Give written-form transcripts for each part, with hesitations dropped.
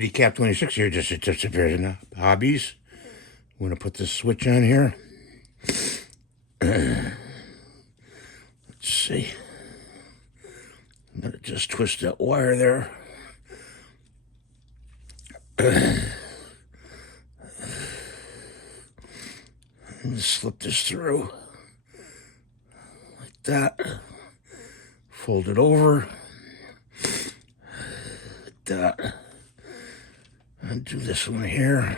Decap 26 here, just a tips and fairs and hobbies. I'm going to put this switch on here. Let's see. I'm going to just twist that wire there. And just slip this through like that. Fold it over like that. And do this one here.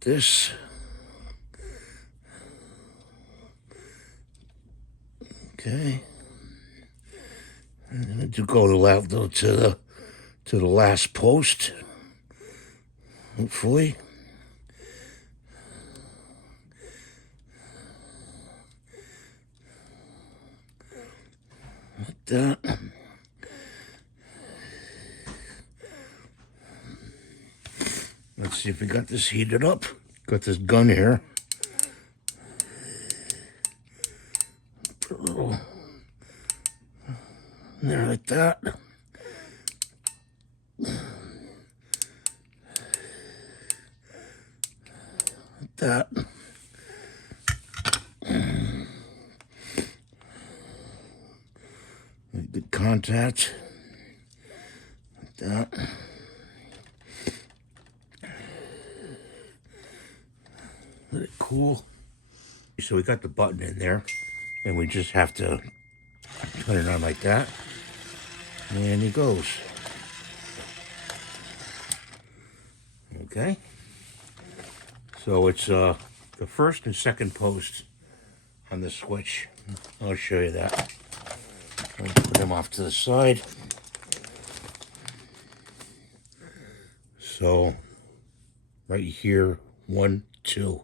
This. Okay. And then to go to the last post. Hopefully. Like that. Let's see if we got this heated up. Got this gun here. Put a little there like that. Like that. Good contact. Like that. Let it cool. So we got the button in there, and we just have to turn it on like that, and it goes. Okay. So it's the first and second post on the switch. I'll show you that. I'll put them off to the side. So right here, 1, 2.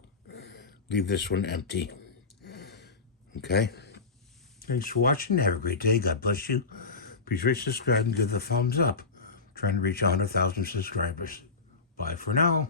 Leave this one empty. Okay. Thanks for watching. Have a great day. God bless you. Please rate, subscribe, and give the thumbs up. I'm trying to reach 100,000 subscribers. Bye for now.